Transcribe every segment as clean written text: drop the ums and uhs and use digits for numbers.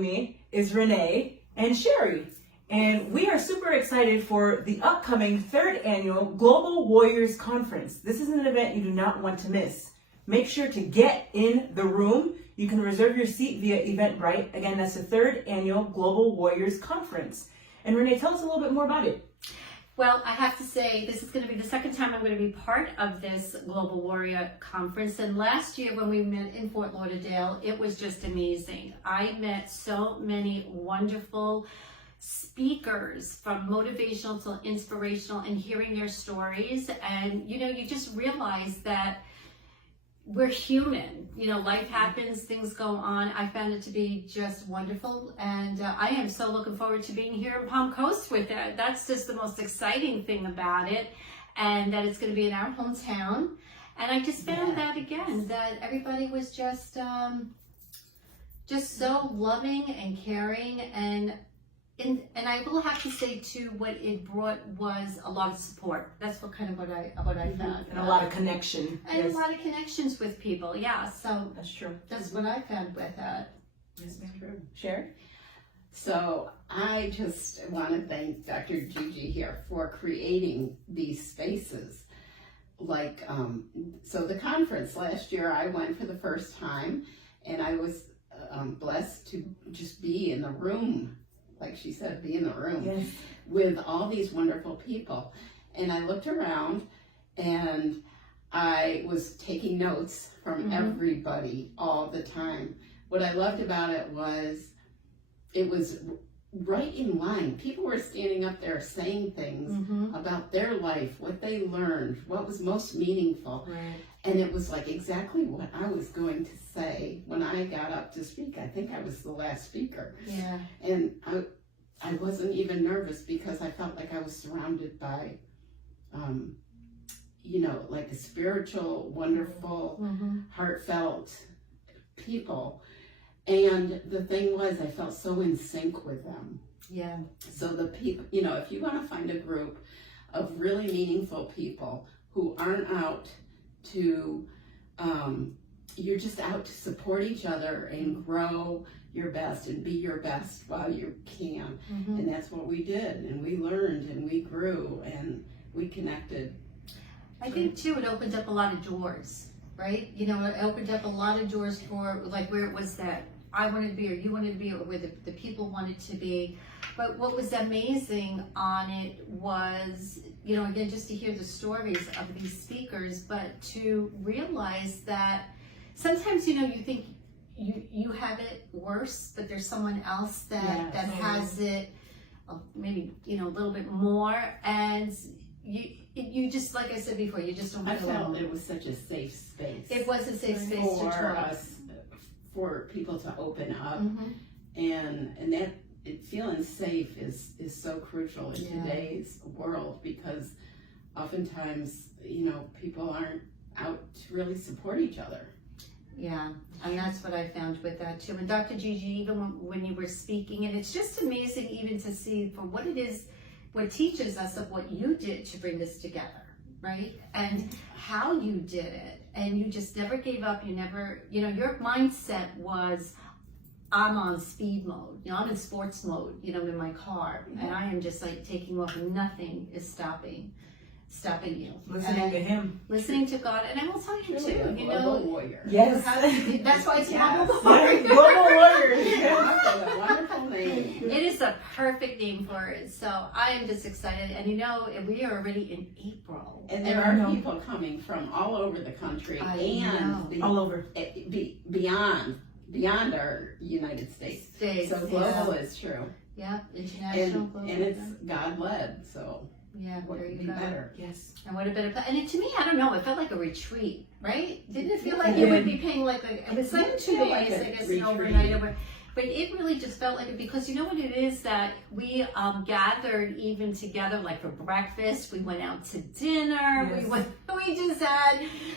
me is Renee and Sheri, and we are super excited for the upcoming 3rd annual Global Warriors Conference. This is an event you do not want to miss. Make sure to get in the room. You can reserve your seat via Eventbrite. Again, that's the 3rd annual Global Warriors Conference. And Renee, tell us a little bit more about it. Well, I have to say, this is going to be the second time I'm going to be part of this Global Warrior Conference. And last year when we met in Fort Lauderdale, it was just amazing. I met so many wonderful speakers, from motivational to inspirational, and hearing their stories. And, you just realize that we're human. Life happens, things go on. I found it to be just wonderful, and I am so looking forward to being here in Palm Coast with it. That's just the most exciting thing about it, and that it's going to be in our hometown. And I just found that again, that everybody was just so loving and caring, and I will have to say too, what it brought was a lot of support. That's what I found. And a lot of connection. And a lot of connections with people, yeah. So that's true. That's what I found with it. Yes, that's true. Sheri? So I just want to thank Dr. Gigi here for creating these spaces. Like, so the conference last year, I went for the first time, and I was blessed to just be in the room. Like she said, be in the room with all these wonderful people. And I looked around and I was taking notes from everybody all the time. What I loved about it was right in line. People were standing up there saying things about their life, what they learned, what was most meaningful. Right. And it was like exactly what I was going to say when I got up to speak. I think I was the last speaker. Yeah. And I wasn't even nervous because I felt like I was surrounded by, like a spiritual, wonderful, heartfelt people. And the thing was, I felt so in sync with them. Yeah. So the people, if you want to find a group of really meaningful people who aren't out to, you're just out to support each other and grow your best and be your best while you can. And that's what we did. And we learned and we grew and we connected. I think too, it opened up a lot of doors, right? It opened up a lot of doors for like where it was that I wanted to be or you wanted to be or where the people wanted to be. But what was amazing on it was, again, just to hear the stories of these speakers, but to realize that sometimes, you think you have it worse, but there's someone else that has it maybe, a little bit more. And you just, like I said before, you just don't feel alone. It was such a safe space. It was a safe space for to talk. us, for people to open up, and that feeling safe is so crucial in today's world, because oftentimes people aren't out to really support each other. Yeah, and that's what I found with that too. And Dr. Gigi, even when you were speaking, and it's just amazing even to see for what it is, what teaches us of what you did to bring this together, right? And how you did it. And you just never gave up. You never, your mindset was, I'm on speed mode. I'm in sports mode, in my car. And I am just like taking off and nothing is stopping you. Listening to him. Listening to God. And I will tell you Really too, global warrior. Yes. That's why it's Global Global Warriors. A wonderful name. It is a perfect name for it. So I am just excited. And we are already in April. And there are people coming from all over the country all over beyond our United States. So global is true. Yeah, international, global. And it's God-led, so yeah, what there could you be go. better? Yes. And what a better, and to me, I don't know, it felt like a retreat, right? Didn't it feel like you would be paying it was like 2 days, like I guess, an overnight. But it really just felt like it, because you know what it is, that we gathered even together, like for breakfast. We went out to dinner. Yes.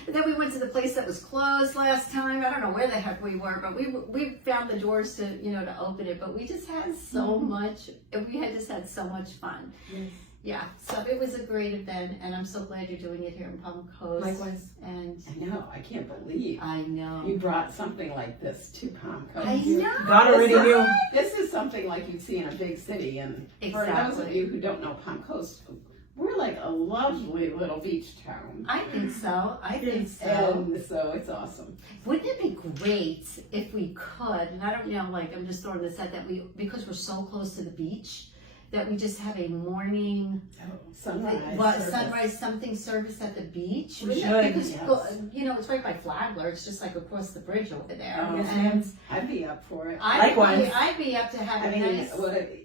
Then we went to the place that was closed last time. I don't know where the heck we were, but we found the doors to to open it. But we just had so much. We had just had so much fun. Yes. Yeah, so it was a great event, and I'm so glad you're doing it here in Palm Coast. Likewise. And I know, I can't believe I know. you brought something like this to Palm Coast. I know. God already knew. This is something like you'd see in a big city, and for those of Exactly. you who don't know Palm Coast, we're like a lovely little beach town. I think so. I think so. And so it's awesome. Wouldn't it be great if we could, and I don't know, like I'm just throwing this out, that we, because we're so close to the beach, that we just have a morning sunrise something service at the beach. We should. Because, Yes. you know, it's right by Flagler. It's just like across the bridge over there. Oh, yes, And I'd be up for it. Likewise. I'd be up to have I a mean, nice.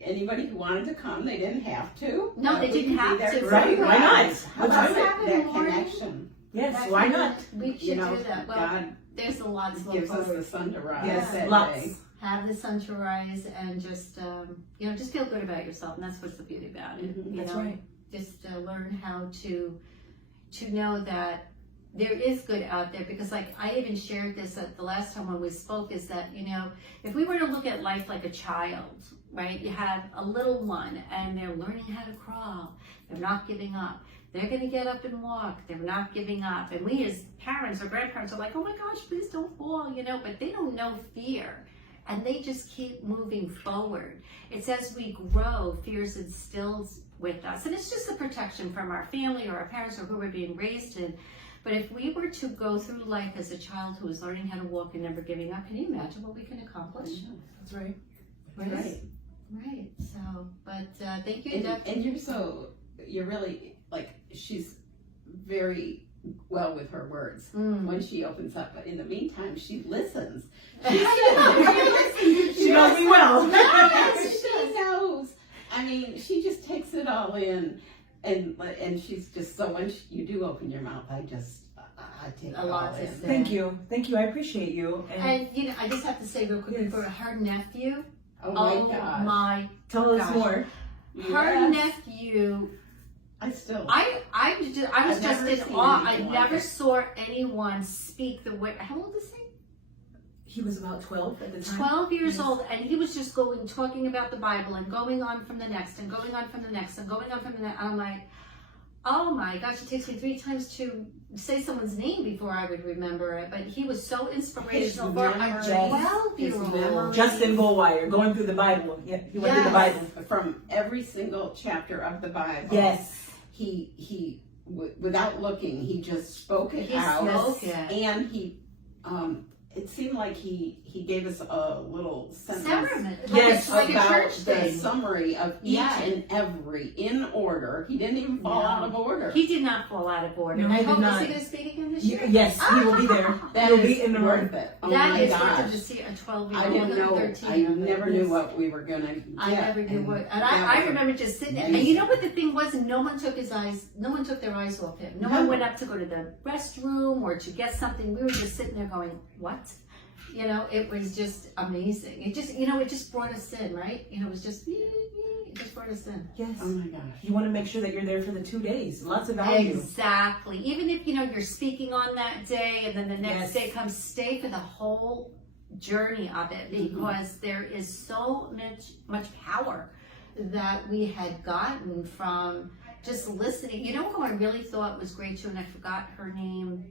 anybody who wanted to come, they didn't have to. No, they We didn't can be have there to. for Right, you why not? guys. How Let's about have it that morning. connection? Yes, why not? We should You know, do that. Well, God there's a lot to look gives us forward the sun to rise Yes, that lots. day. have the sun to rise and just just feel good about yourself, and that's what's the beauty about it. Mhm, you that's know, right. just learn how to know that there is good out there, because like I even shared this at the last time when we spoke, is that, you know, if we were to look at life like a child, right? You have a little one and they're learning how to crawl, they're not giving up. They're going to get up and walk. They're not giving up. And we as parents or grandparents are like, oh my gosh, please don't fall, you know, but they don't know fear. And they just keep moving forward. It's as we grow, fear's instilled with us. And it's just a protection from our family or our parents or who we're being raised in. But if we were to go through life as a child who is learning how to walk and never giving up, can you imagine what we can accomplish? That's right. Right. Right. So, but thank you, Deb. And you're really, like, she's very well with her words when she opens up, but in the meantime, she listens. She knows me well. Yes, she knows. I mean, she just takes it all in, and she's just, so when you do open your mouth, I take A it lot all to in. say. Thank you. I appreciate you. And you know, I just have to say real quickly, Yes. for her nephew, Oh my gosh. my Tell us gosh. more. her Yes. nephew, I still. I was just I've just never in seen awe. I anything like never it. saw anyone speak the way. How old is he? He was about 12 at the time. 12 years Yes. old, and he was just talking about the Bible and going on from the next and going on from the next and going on from the next. I'm like, oh my gosh, it takes me 3 times to say someone's name before I would remember it. But he was so inspirational for a memory- 12-year-old. his memory- Justin Bullwire, going through the Bible. Yeah, he went through the Yes. Bible. From every single chapter of the Bible. Yes. He without looking, he just spoke it He out. spoke it. And he, it seemed like he gave us a little sentence Sacrament. Yes, like a about church the thing. summary of each Yeah. and every in order. He didn't even fall No. out of order. He did not fall out of order. No, I he hope did is not. he going to speak again this year? Yes, he will be there. That He'll is be in the worth room. it. Oh That my is gosh. worth it to see a 12-year-old I didn't and a know. 13 I year old. never knew what we were gonna get. I never knew what. And that I was remember just sitting there. And amazing. you know what the thing was? No one took their eyes off him. No one went up to go to the restroom or to get something. We were just sitting there going, what? You know, it was just amazing. It just brought us in, right? You know, it was just, it just brought us in. Yes. Oh my gosh. You want to make sure that you're there for the 2 days. Lots of value. Exactly. Even if, you're speaking on that day and then the next Yes. day comes, stay for the whole journey of it, because there is so much power that we had gotten from just listening. You know who I really thought was great too, and I forgot her name,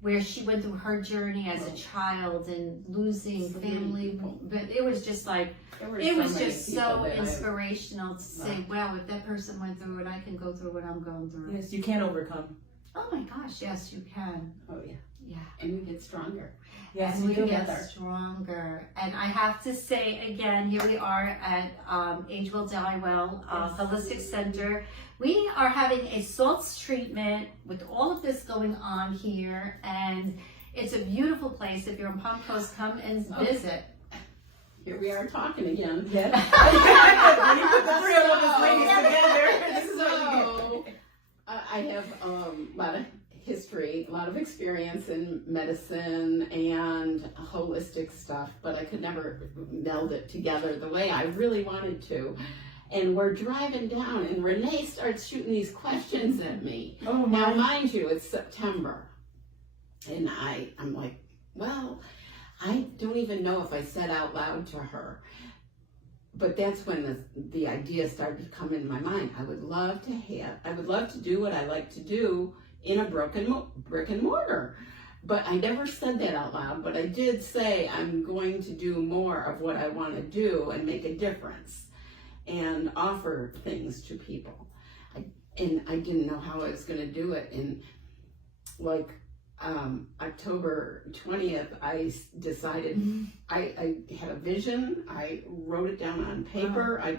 where she went through her journey as a child and losing So many family, people. but it was just like, There it were was many just people so that I- inspirational to say, wow, if that person went through it, I can go through what I'm going through. Yes, you can overcome. Oh my gosh, yes, you can. Oh yeah. Yeah. And we get stronger. Yes, And we you get can. stronger. And I have to say again, here we are at Age Well Die Well Holistic Center. We are having a salts treatment with all of this going on here, and it's a beautiful place. If you're in Palm Coast, come and visit. Here we are talking again. Yeah. When you put the 3 of us ladies together, this is what you get. I have a lot of history, a lot of experience in medicine and holistic stuff, but I could never meld it together the way I really wanted to. And we're driving down, and Renee starts shooting these questions at me. Oh Now, my. mind you, it's September, and I'm like, well, I don't even know if I said out loud to her, but that's when the idea started to come in my mind. I would love to do what I like to do in a brick and mortar. But I never said that out loud, but I did say I'm going to do more of what I want to do and make a difference and offer things to people. And I didn't know how I was going to do it. And like October 20th, I decided, I had a vision. I wrote it down on paper. I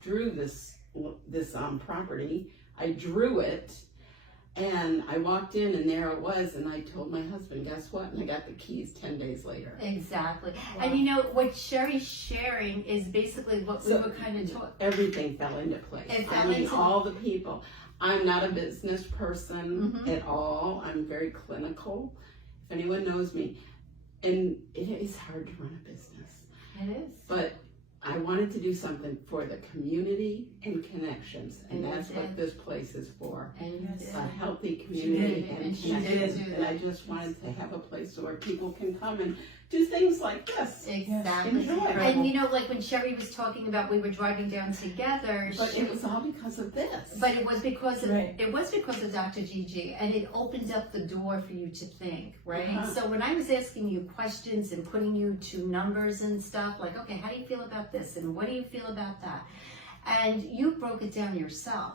drew this property. I drew it. And I walked in and there it was, and I told my husband, guess what? And I got the keys 10 days later. Exactly. Wow. And you know, what Sheri's sharing is basically what we were kind of taught. Everything fell into place. All the people. I'm not a business person at all. I'm very clinical. If anyone knows me. And it is hard to run a business. It is. But I wanted to do something for the community and connections, and that's what this place is for. A healthy community and connections. And I just wanted to have a place where people can come and do things like this. Exactly. Enjoy. And you know, like when Sheri was talking about we were driving down together. But it was all because of this. But it was because of Dr. Gigi, and it opened up the door for you to think, right? So when I was asking you questions and putting you to numbers and stuff, like, okay, how do you feel about this? And what do you feel about that? And you broke it down yourself.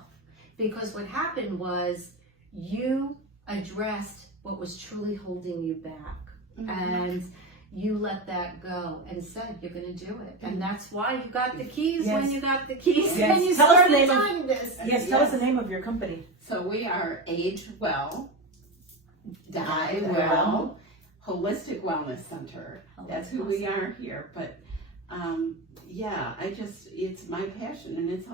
Because what happened was you addressed what was truly holding you back. And you let that go and said you're going to do it. And that's why you got the keys when you got the keys. Yes. And you Tell us the started name doing this. Yes, tell us the name of your company. So we are Age Well, Die Well, Holistic Wellness Center. That's who we are here. But it's my passion, and it's,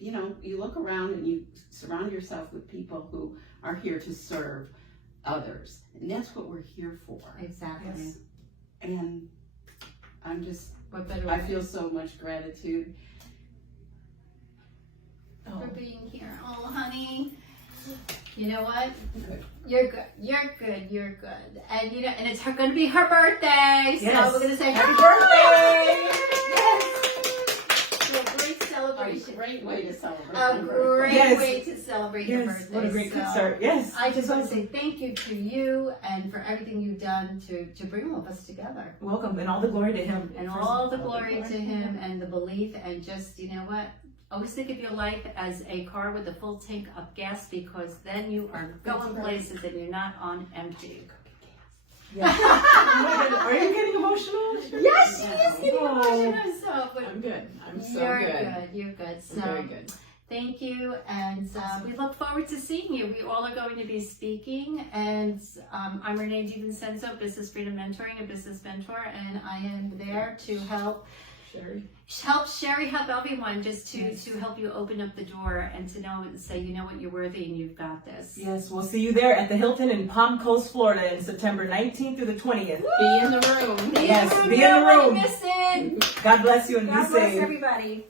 you know, you look around and you surround yourself with people who are here to serve others, and that's what we're here for. Exactly. Yes. And I feel so much gratitude for being here. Oh, honey. You know what? Good. You're good. You're good. You're good. And you know, and it's going to be her birthday, so we're going to say happy birthday. So a great celebration. A great way to celebrate. A great way to celebrate your birthday. What a great kickstart. Yes. I just want to say thank you to you and for everything you've done to bring all of us together. Welcome, and all the glory to him. And all the glory to him, and the belief, and just, you know what? Always think of your life as a car with a full tank of gas, because then you are going places and you're not on empty. Yes. Are you getting emotional? Yes, she is getting emotional herself. I'm good. I'm so You're good. You're good. So very good. thank you, and we look forward to seeing you. We all are going to be speaking, and I'm Renee DeVincenzo, Business Freedom Mentoring, a business mentor, and I am there to help Sheri, help everyone, just to help you open up the door and to know and say, you know what, you're worthy and you've got this. Yes, we'll see you there at the Hilton in Palm Coast, Florida, in September 19th through the 20th. Be in the room. Yes, be in the room. Missing. God bless you and be safe. God bless everybody.